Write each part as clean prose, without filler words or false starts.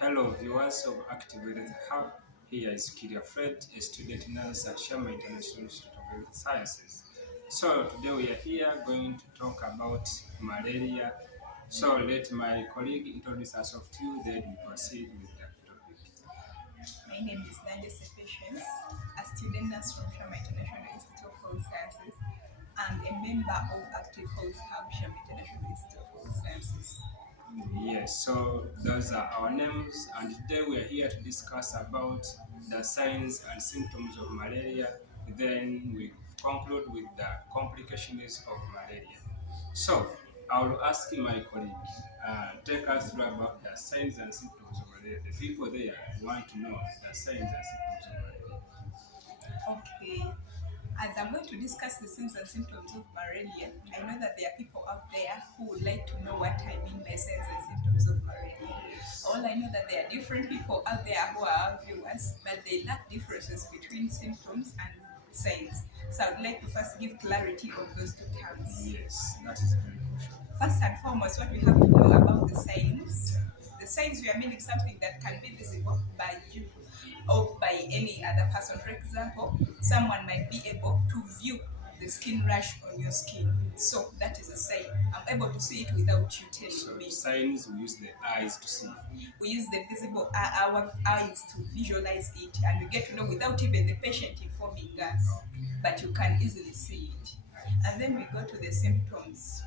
Hello viewers of Active Health Hub. Here is Kiria Fred, a student nurse at Sharma International Institute of Health Sciences. So today we are here going to talk about malaria. So let my colleague introduce herself to you, then we proceed with that topic. My name is Nadia Patience, a student nurse from Sharma International Institute of Health Sciences and a member of Active Health Hub, Sharma International Institute of Health Sciences. Yes, so those are our names, and today we are here to discuss about the signs and symptoms of malaria. Then we conclude with the complications of malaria. So I will ask my colleague, take us through about the signs and symptoms of malaria. The people there want to know the signs and symptoms of malaria. Okay, as I'm going to discuss the signs and symptoms of malaria, I know that there are people out there who would like to know what I mean by signs and symptoms of malaria. All I know that there are different people out there who are our viewers, but they lack differences between symptoms and signs. So I would like to first give clarity on those two terms. Yes, that is very crucial. First and foremost, what we have to know about the signs. The signs, we are meaning something that can be visible by you or by any other person. For example, someone might be able to view the skin rash on your skin. So that is a sign. I'm able to see it without you telling me. Signs we use the eyes to see. We use the visible our eyes to visualize it, and we get to know without even the patient informing us. But you can easily see it. And then we go to the symptoms.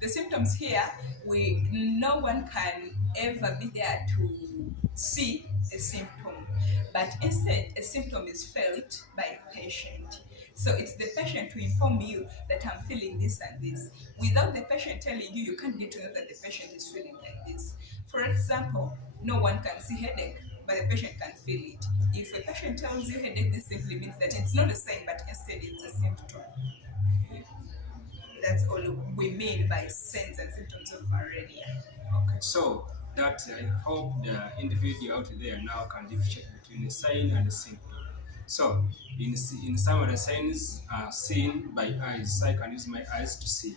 The symptoms here, no one can ever be there to see a symptom, but instead a symptom is felt by a patient. So it's the patient to inform you that I'm feeling this and this. Without the patient telling you, you can't get to know that the patient is feeling like this. For example, no one can see headache, but the patient can feel it. If a patient tells you headache, this simply means that it's not a sign, but instead it's a symptom. That's all we mean by signs and symptoms of malaria. Okay, so that I hope the individual out there now can differentiate between a sign and a symptom. So, in some of the signs are seen by eyes, so I can use my eyes to see,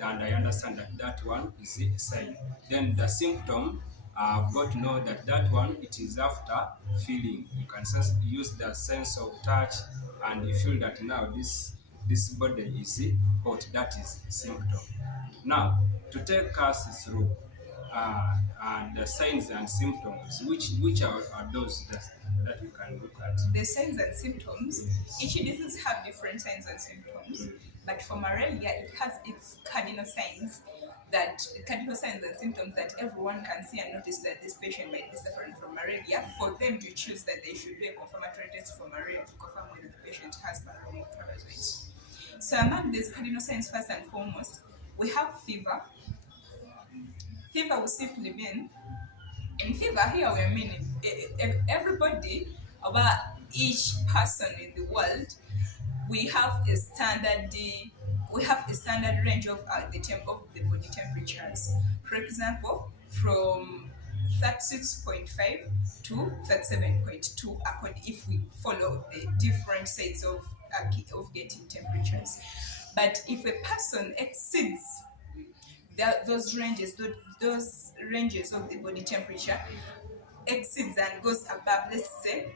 and I understand that that one is a sign. Then the symptom, I've got to know that that one it is after feeling. You can use the sense of touch, and you feel that now this body is hot. That is a symptom. Now, to take us through the signs and symptoms, which are those that we can look at? The signs and symptoms, each disease have different signs and symptoms, but for malaria, it has its cardinal signs and symptoms that everyone can see and notice that this patient might be suffering from malaria, for them to choose that they should do a confirmatory test for malaria to confirm whether the patient has malaria parasites. So among these cardinal signs, first and foremost, we have fever. Fever will simply mean, in fever here we're meaning everybody, about each person in the world, we have a standard range of the body temperatures. For example, from 36.5 to 37.2, according if we follow the different sets of getting temperatures. But if a person exceeds those ranges of the body temperature exceeds and goes above, let's say,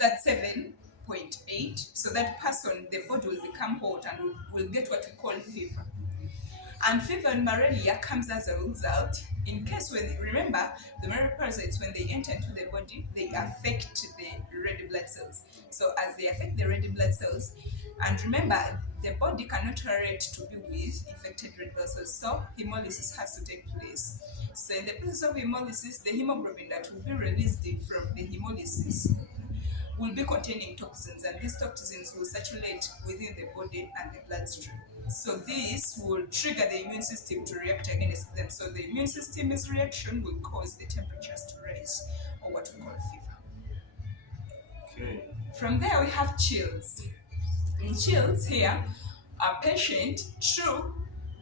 37.8, so that person, the body will become hot and will get what we call fever. And fever and malaria comes as a result, in case remember, the malaria parasites, when they enter into the body, they affect the red blood cells. So as they affect the red blood cells, and remember, the body cannot tolerate to be with infected red blood cells, so hemolysis has to take place. So in the process of hemolysis, the hemoglobin that will be released from the hemolysis will be containing toxins, and these toxins will circulate within the body and the bloodstream. So this will trigger the immune system to react against them. So the immune system's reaction will cause the temperatures to rise, or what we call fever. Okay. From there, we have chills. In chills here, our patient, true,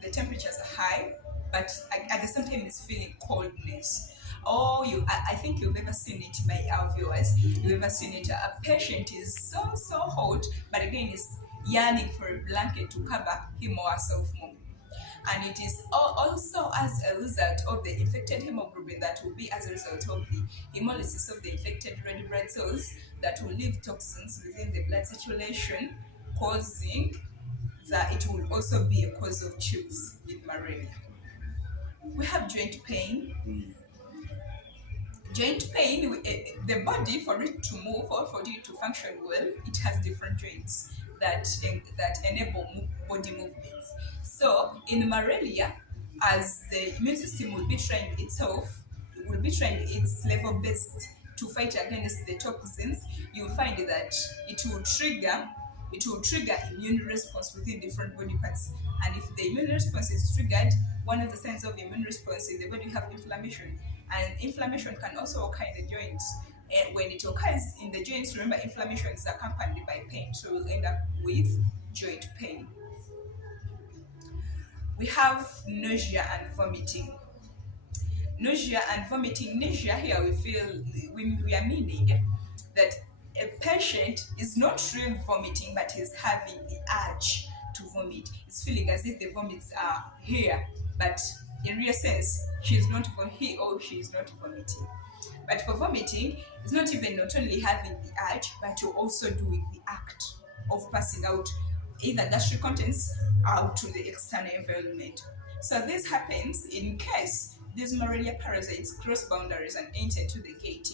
the temperatures are high, but at the same time is feeling coldness. I think you've ever seen it by our viewers. You've ever seen it. A patient is so hot, but again is yearning for a blanket to cover him or herself more. And it is also as a result of the infected hemoglobin, that will be as a result of the hemolysis of the infected red blood cells that will leave toxins within the blood circulation, causing that it will also be a cause of chills in malaria. We have joint pain. Joint pain, the body, for it to move or for it to function well, it has different joints that enable body movements. So in malaria, as the immune system will be trying itself, will be trying its level best to fight against the toxins, you'll find that it will trigger immune response within different body parts. And if the immune response is triggered, one of the signs of immune response in the body have inflammation. And inflammation can also occur in the joints. And when it occurs in the joints, remember inflammation is accompanied by pain. So we'll end up with joint pain. We have nausea and vomiting. Nausea and vomiting. Nausea here we are meaning that a patient is not really vomiting but is having the urge to vomit. It's feeling as if the vomits are here, but in real sense he or she is not vomiting. But for vomiting, it's not only having the urge, but you're also doing the act of passing out either gastric contents out to the external environment. So this happens in case these malaria parasites cross boundaries and enter into the gate.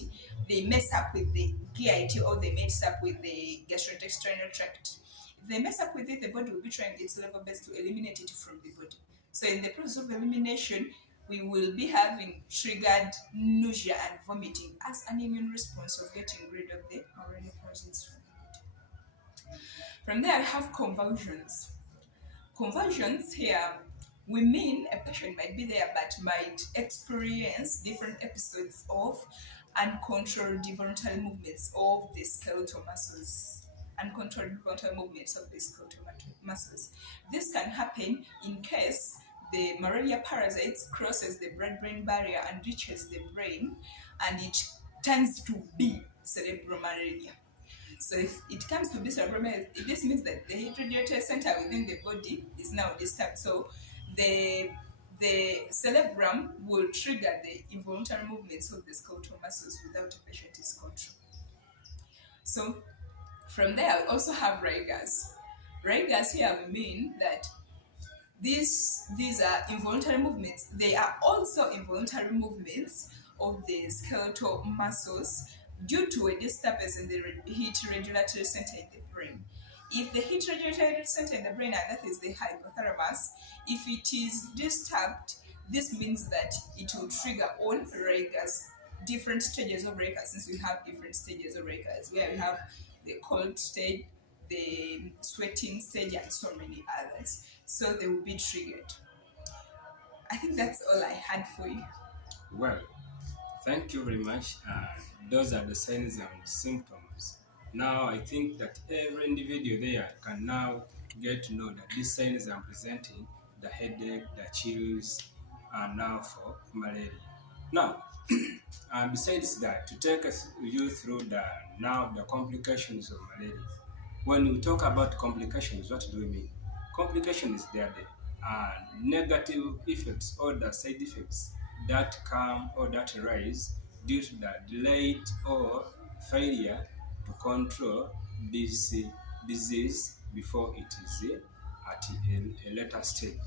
They mess up with the gate, or they mess up with the gastrointestinal tract. If they mess up with it, the body will be trying its level best to eliminate it from the body. So in the process of elimination, we will be having triggered nausea and vomiting as an immune response of getting rid of the malaria parasites from the body. From there, I have convulsions. Convulsions here, we mean a patient might be there but might experience different episodes of uncontrolled involuntary movements of the skeletal muscles. Uncontrolled involuntary movements of the skeletal muscles. This can happen in case the malaria parasites crosses the blood-brain barrier and reaches the brain, and it tends to be cerebral malaria. So if it comes to be cerebral malaria, this means that the heat radiator center within the body is now disturbed. So the cerebrum will trigger the involuntary movements of the skeletal muscles without a patient's control. So from there, we also have rigors. Rigors here we mean that these are involuntary movements. They are also involuntary movements of the skeletal muscles due to a disturbance in the heat regulatory center in the brain. If the heat regulatory center in the brain, and that is the hypothalamus, if it is disturbed, this means that it will trigger on rigors, different stages of rigors, since we have different stages of rigors, where we have the cold stage, the sweating stage, and so many others. So they will be triggered. I think that's all I had for you. Well, thank you very much. Those are the signs and symptoms. Now, I think that every individual there can now get to know that these signs are presenting the headache, the chills, are now for malaria. Now, besides that, to take you through the complications of malaria. When we talk about complications, what do we mean? Complications, they are the negative effects or the side effects that come or that arise due to the delayed or failure to control this disease before it is at a later stage.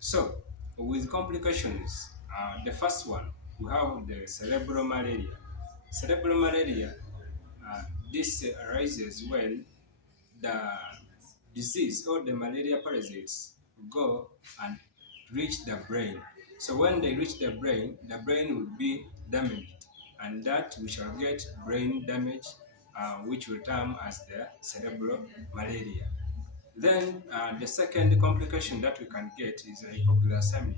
So, with complications, the first one, we have the cerebral malaria. Cerebral malaria, this arises when the disease or the malaria parasites go and reach the brain. So when they reach the brain will be damaged, and that we shall get brain damage, which will term as the cerebral malaria. Then the second complication that we can get is hypoglycemia.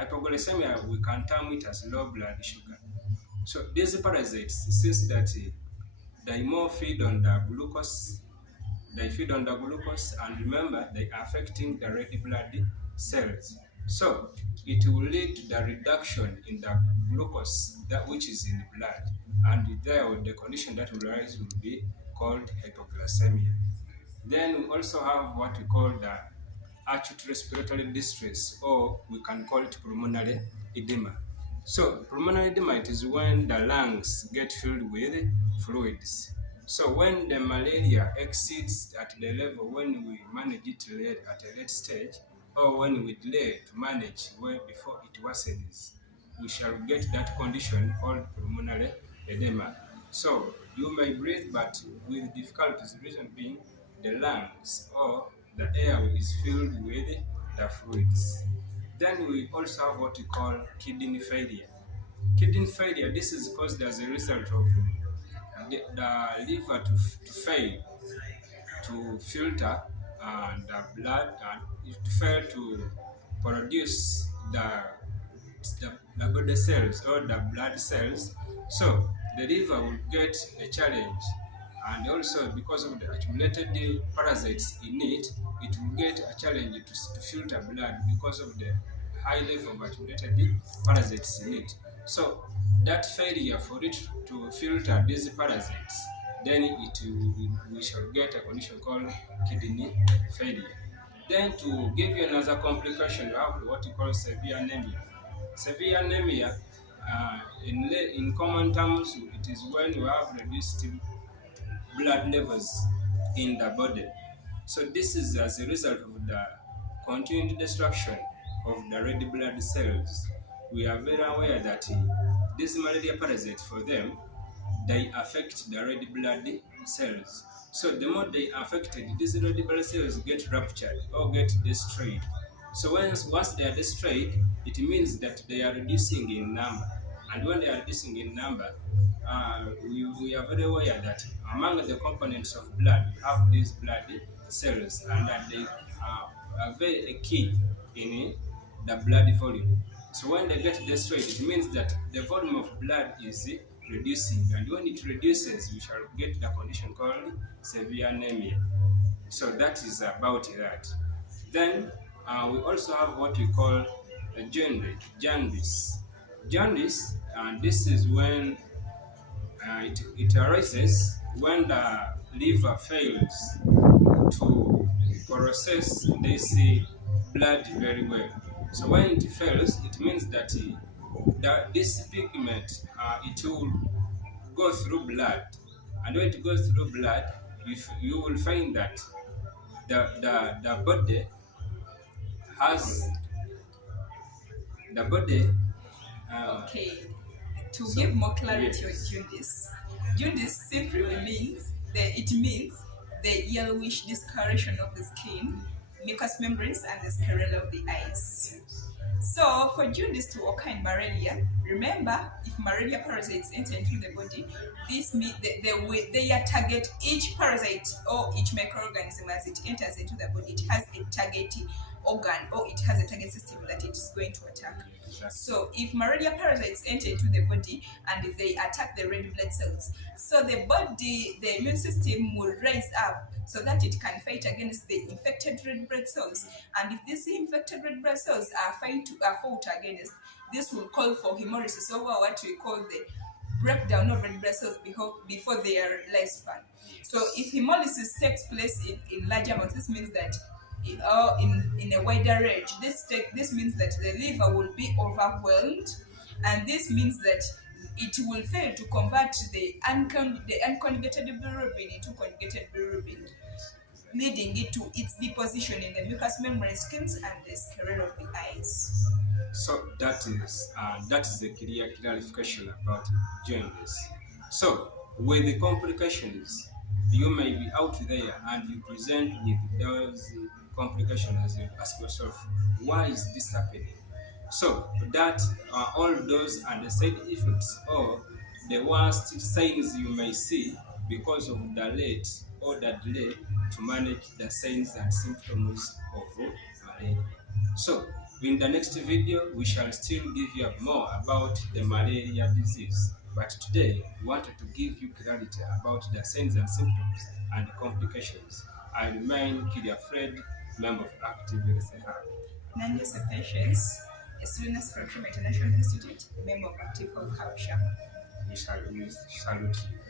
Hypoglycemia, we can term it as low blood sugar. So these parasites, since that they more feed on the glucose, and remember, they are affecting the red blood cells. So it will lead to the reduction in the glucose that which is in the blood, and there the condition that will arise will be called hypoglycemia. Then we also have what we call the acute respiratory distress, or we can call it pulmonary edema. So pulmonary edema, it is when the lungs get filled with fluids. So when the malaria exceeds at the level when we manage it late, at a late stage, or when we delay to manage well before it worsens, we shall get that condition called pulmonary edema. So you may breathe but with difficulties, the reason being the lungs or the air is filled with the fluids. Then we also have what we call kidney failure. Kidney failure, this is caused as a result of the liver to fail to filter the blood and to fail to produce the body cells or the blood cells. So the liver will get a challenge, and also because of the accumulated parasites in it, it will get a challenge to filter blood because of the high level of accumulated parasites in it. So that failure for it to filter these parasites, then we shall get a condition called kidney failure. Then to give you another complication, you have what you call severe anemia. Severe anemia, in common terms, it is when you have reduced blood levels in the body. So this is as a result of the continued destruction of the red blood cells. We are very aware that these malaria parasites, for them, they affect the red blood cells. So the more they are affected, these red blood cells get ruptured or get destroyed. So once they are destroyed, it means that they are reducing in number. And when they are reducing in number, we are very aware that among the components of blood, we have these blood cells, and that they are very key in the blood volume. So when they get destroyed, it means that the volume of blood is reducing, and when it reduces, we shall get the condition called severe anemia. So that is about that. Then we also have what we call jaundice. Jaundice, and this is when it arises when the liver fails to process this blood very well. So when it fails, it means that this pigment it will go through blood, and when it goes through blood, you will find that the body has the body. Okay, to So give more clarity yes. on jaundice simply means the yellowish discoloration of the skin, mucous membranes, and the scleral of the eyes. Yes. So, for jaundice to occur in malaria, remember, if malaria parasites enter into the body, this means they target each parasite or each microorganism as it enters into the body. It has a target organ, or it has a target system that it is going to attack. Exactly. So, if malaria parasites enter into the body and they attack the red blood cells, so the immune system will rise up so that it can fight against the infected red blood cells. And if these infected red blood cells are fought against, this will call for hemolysis, or what we call the breakdown of red blood cells before their lifespan. So if hemolysis takes place in large amounts, this means that in a wider range, this means that the liver will be overwhelmed, and this means that it will fail to convert the unconjugated bilirubin into conjugated bilirubin, leading it to its deposition in the mucous membrane skins and the sclera of the eyes. So that is a clear clarification about jaundice. So with the complications, you may be out there and you present with those complications. You ask yourself, why is this happening? So that all those are the side effects or the worst signs you may see because of the late or the delay to manage the signs and symptoms of malaria. So in the next video, we shall still give you more about the malaria disease. But today, we wanted to give you clarity about the signs and symptoms and complications. I remain Kidia Fred, member of Active Health Hub. Nandi's Patience, a student from International Institute, member of Active Health Hub. We salute you.